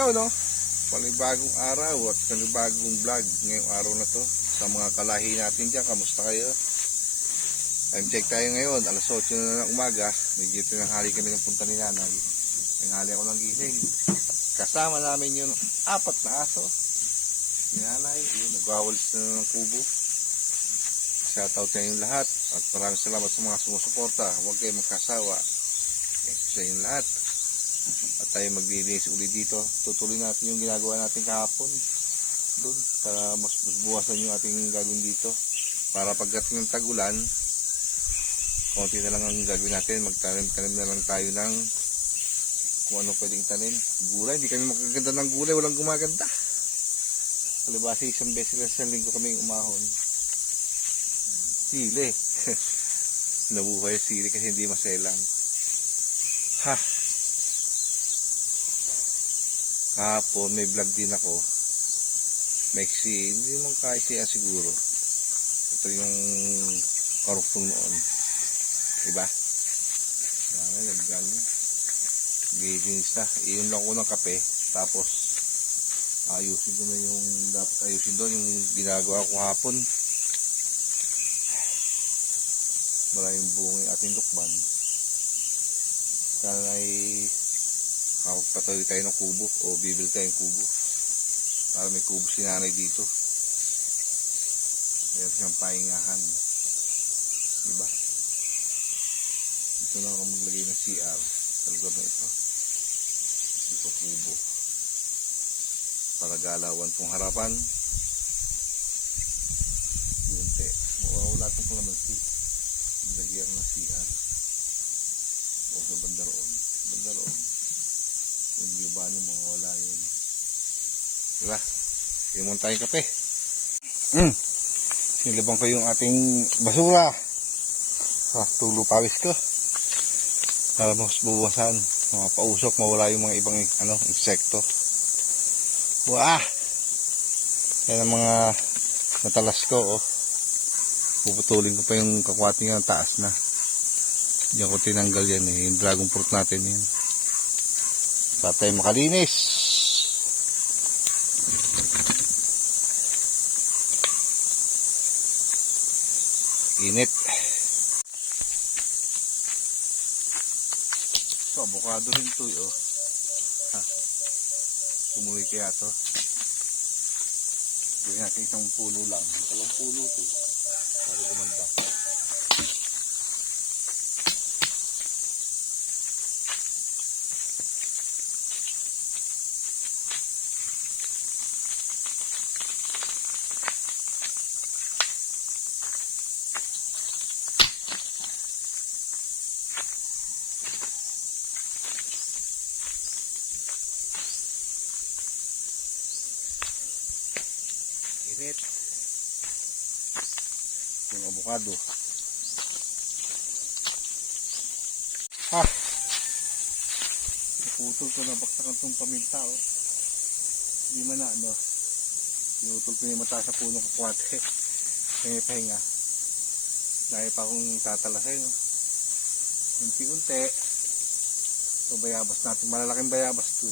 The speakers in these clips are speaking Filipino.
Yo, no? Panibagong araw at panibagong vlog ngayong araw na to. Sa mga kalahi natin dyan, kamusta kayo? Time check tayo ngayon, alas 8 na ng umaga. Medyo tinanghali kami ng punta ni nanay. Tinanghali ako ng gising. Kasama namin yung 4 na aso. Si nanay, yun, nagwawalis na ng kubo. Shoutout sa inyong lahat. At maraming salamat sa mga sumusuporta. Huwag kayong magkasawa. Sa inyong lahat. At tayo maglilinis ulit dito. Tutuloy natin yung ginagawa natin kahapon doon para mas buwasan yung ating gagawin dito, para pagdating ng tag-ulan konti na lang ang gagawin natin. Magtanim-tanim na lang tayo ng kung ano pwedeng tanim. Gulay, hindi kami makaganda ng gulay, walang gumaganda. Kalibasi isang beses lang sa linggo kami umahon. Sili. Nabuhay sili kasi hindi maselang. Ha, kahapon may vlog din ako. Maiksi, hindi mong kaisiyan siguro. Ito yung karuktong noon. Diba? Yan, naggaling. Giginis na. Iyon lang ko ng kape. Tapos, ayusin ko na yung dapat ayusin doon. Yung ginagawa ko hapon. Maraming buong yung ating lukban. Sana ay patuloy tayo ng kubo o bibili tayong kubo para may kubo si nanay dito. Meron siyang pahingahan, diba? Dito na ako maglagay ng CR sa lugar na ito. Dito kubo para galawan kong harapan. Yunte mawawala itong kalamansi, lagyan ng CR o sa bandaroon yung biyubano mga wala yun. Diba? Yung muna tayong kape. Sinilibang ko yung ating basura. Tulo pawis ko. Para mas buwasan. Mga pausok, mawala yung mga ibang insekto. Wah! Yan ang mga natalas ko. Oh. Puputulin ko pa yung kakwating ng taas na. Diyan ko tinanggal yan eh. Yung dragon fruit natin yan. Para tayo makalinis. Init. So, avocado rin ito eh. Oh. Tumuloy kaya ito. Gawin natin isang puno lang. Talang puno ito. Para gumanda. Yung avocado. Putol ko na baktakan tong paminta. Oh. Hindi man na pinutol ko yung mata sa punong kakwate. Pahinga. Dahil pa akong tatalasin. Unti-unti. So bayabas natin. Malalaking bayabas to.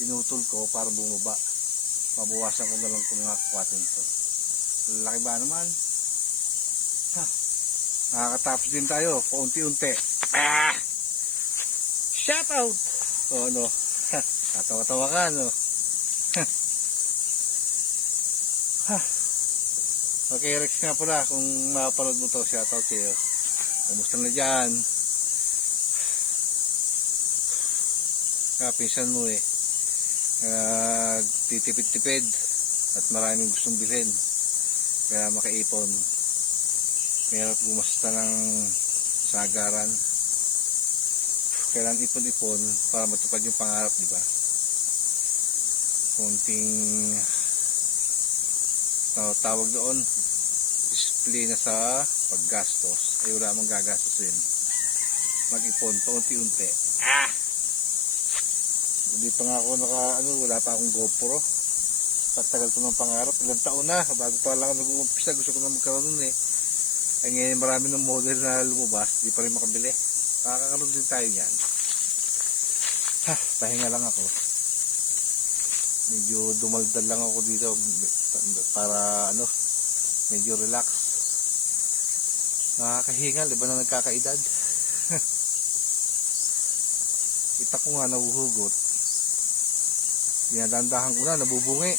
Pinutol ko para bumaba. Mabawasan ko na lang itong mga kakwatin to. Lalaki ba naman? Nakakatapos din tayo. Paunti-unti. Shout out! O ano? Katawa-tawa ka, no? Okay, Rex nga pala. Kung mapanood mo to, shout out sa'yo. Kumusta na dyan? Pinsan mo eh. Titipid-tipid at maraming gustong bilhin. Kaya makaipon. Mayroon gumasta ng sagaran. Kailangan ipon-ipon para matupad yung pangarap, di ba? Konting tawag doon, disiplina sa paggastos. Ay wala mong gagastosin. Mag-ipon paunti-unti. Hindi pa nga ako wala pa akong GoPro. Patagal ko ng pangarap, ilang taon na, bago pa lang ako nag-uumpisa, gusto ko na magkaroon nun eh. Ay ngayon marami ng model na lumabas, di pa rin makabili. Makakaroon din tayo yan. Pahinga lang ako. Medyo dumaldal lang ako dito para ano, medyo relax. Nakakahingal, iba na nagkakaedad. Kita ko nga nahuhugot. Dinadandahan ko na, nabubungi.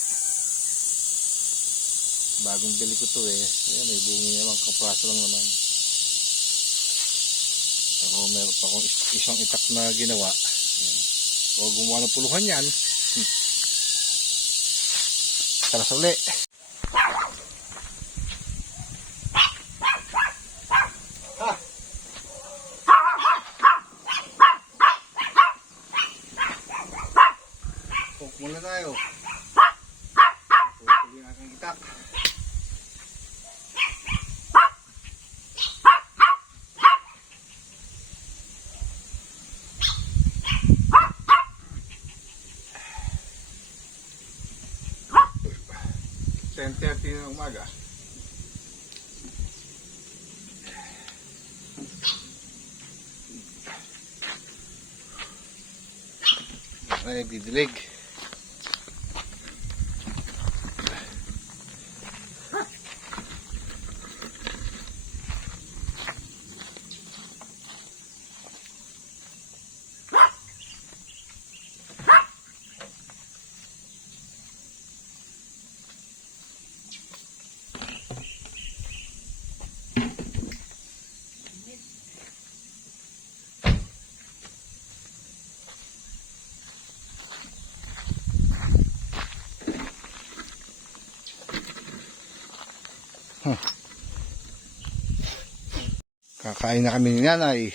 Bagong bili ko to eh. Ayan, may bungi naman, kapraso lang naman. Ako meron pa akong isang itak na ginawa. Ayan. So gumawa ng puluhan yan. Tara sa uli. Cook muna tayo. Tuloy ang aking itak. Ten-30 ng umaga. Ay, didilig. Kakain na kami ni nanay.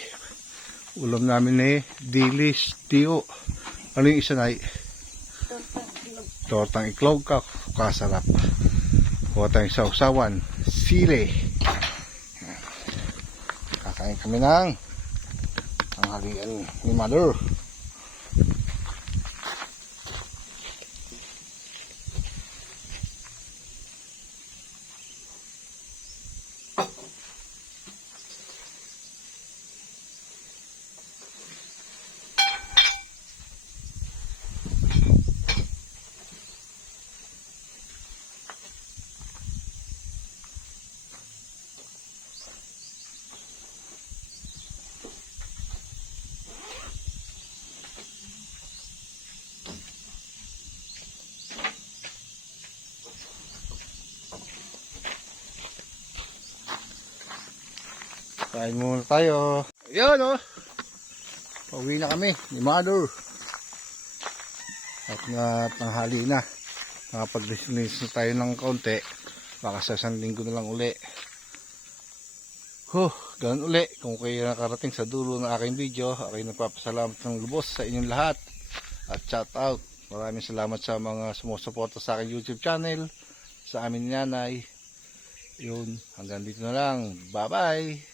Ulam namin ni dilis, tiyo. Ano yung isa, nay? Tortang iklog ka. Kasarap. Kuha tayong sausawan. Sile. Kakain kami ng tanghalian ni mother. Kain muna tayo. Ayan o. Pauwi na kami ni mother. At na tanghali na. Nakapag-linis na tayo ng kaunti. Baka sa isang linggo na lang uli. Ganun uli. Kung kayo nakarating sa dulo ng aking video, ako'y nagpapasalamat ng lubos sa inyong lahat. At shout out. Maraming salamat sa mga sumusuporta sa aking YouTube channel. Sa amin ni nanay. Yun. Hanggang dito na lang. Bye bye.